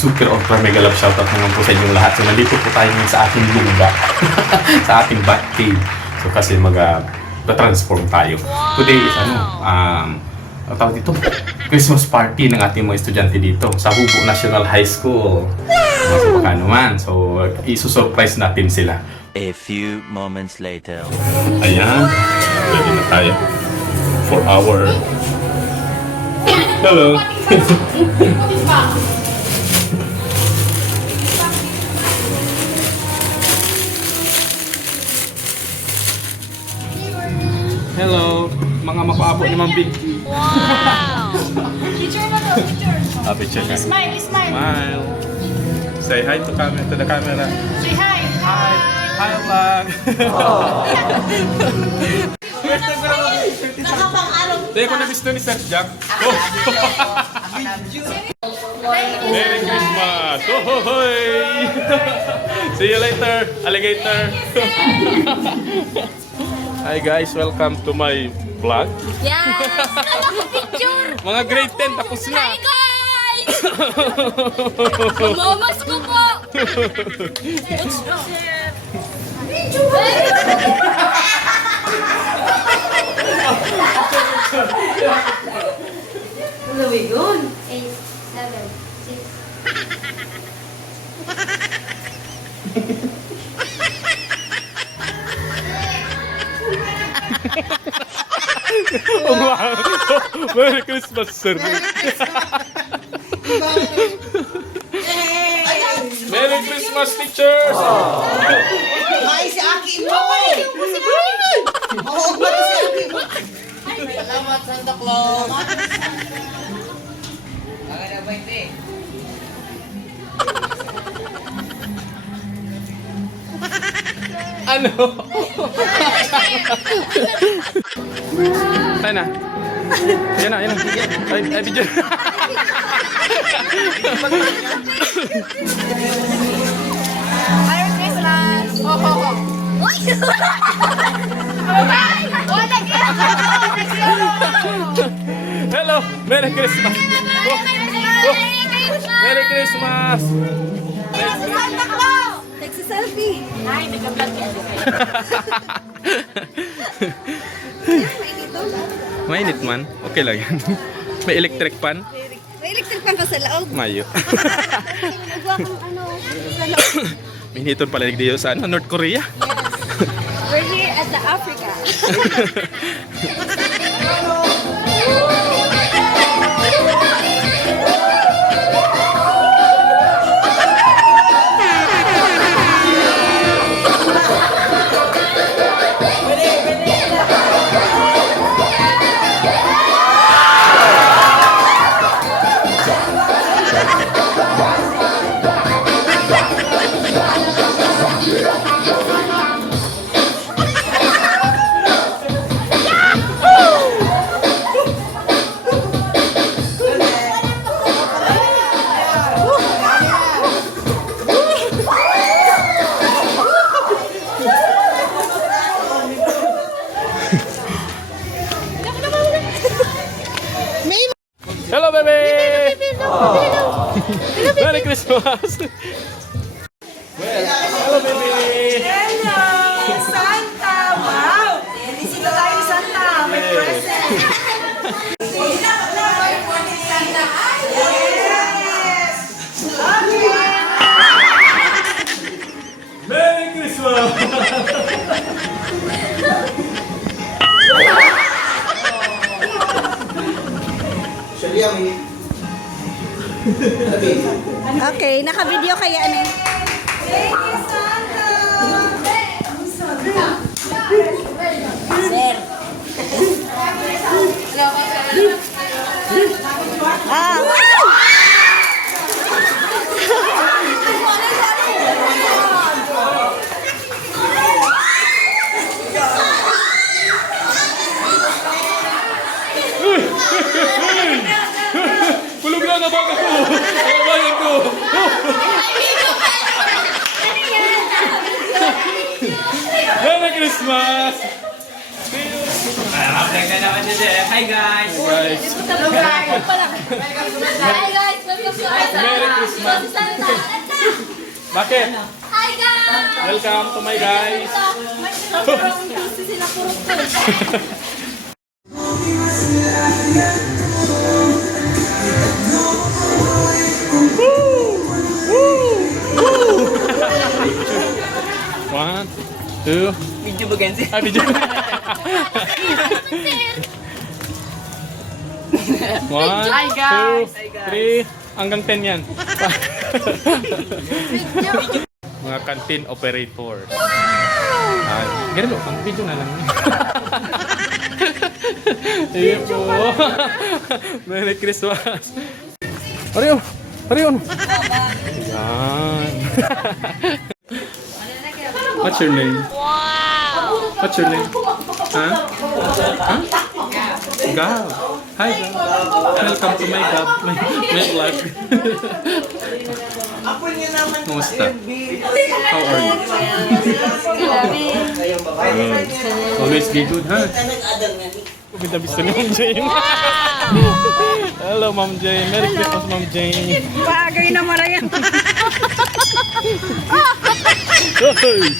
super ultra mega love shoutout naman po sa inyong lahat. So nandito po tayo ngayon sa ating lugar, sa ating Batcave. So kasi transform tayo. Today is ang tawag dito, Christmas party ng ating mga estudyante dito sa Hubo National High School. So baka naman, so isusurprise natin sila. A few moments later. Ayan, ready na tayo for our... Hello! Hello, mga mapaabo ni Ma'am Vicky. Wow! Picture na to, picture. Picture ka. Smile, smile. Smile. Say hi to the camera. Say hi. Hi. Hi, vlog. Nakapang-araw. Hindi ko na-miss ni Sir Jack. Oh. Merry Christmas! Oh, hoy! See you later, alligator! Hi guys, welcome to my vlog. Yes! Picture! Mga grade 10 tapos na. Hi guys! Mamas ko po! Ano ba yun? 8, 7, 6. Oh, wow. Merry Christmas, sir. Merry Christmas, teachers! Ay, si Aki mo! Oo, ba si Aki mo? Salamat, Santa Claus! Ang na ba ito eh? Ano? Tayo na. Yan na, yan na. Ay, video. Merry Christmas! Ho, ho, ho. Uy! Oh, Hello! Merry Christmas! Merry Christmas! Santa Claus! Nagsiselfie! Ay, nag-vlog yan. Mainit man. Okay lang yan. May electric pan. May electric fan ka sa laog. Mayo. Nagawa kang ano, sa laog. Miniton pala dito sa North Korea. We're here at the Africa. Hello, baby! Merry Christmas! Hello, baby! Hello! Santa! Wow! Bisita tayo ni Santa! May present! Santa! Yes! Merry Christmas! Okay, naka-video kaya ano? Sir. Ah, wow! Kulog na ba ako? Kabayan ko! Merry Christmas! Hi guys! Guys, Hi guys, welcome to our Merry Christmas. Bakit? Hi guys! Welcome to my guys. May purong juicy sila purong One, two. Video ba gansi? Ah, video. One, Hi, two, three. Hanggang 10 yan. Mga canteen operator. Ganun, ang video na lang. Iyo po. Merry Christmas. Ariyo! Ariyo! Yan. What's your name? Wow! What's your name? Huh? Huh? Gab. Hi, Gab. Welcome to my Gab. My vlog. Kumusta? How are you? Always be good, ha? Binabista ni Ma'am Jane. Hello, Ma'am Jane. Merry Christmas, Ma'am Jane. Bagay na marayan. Hey!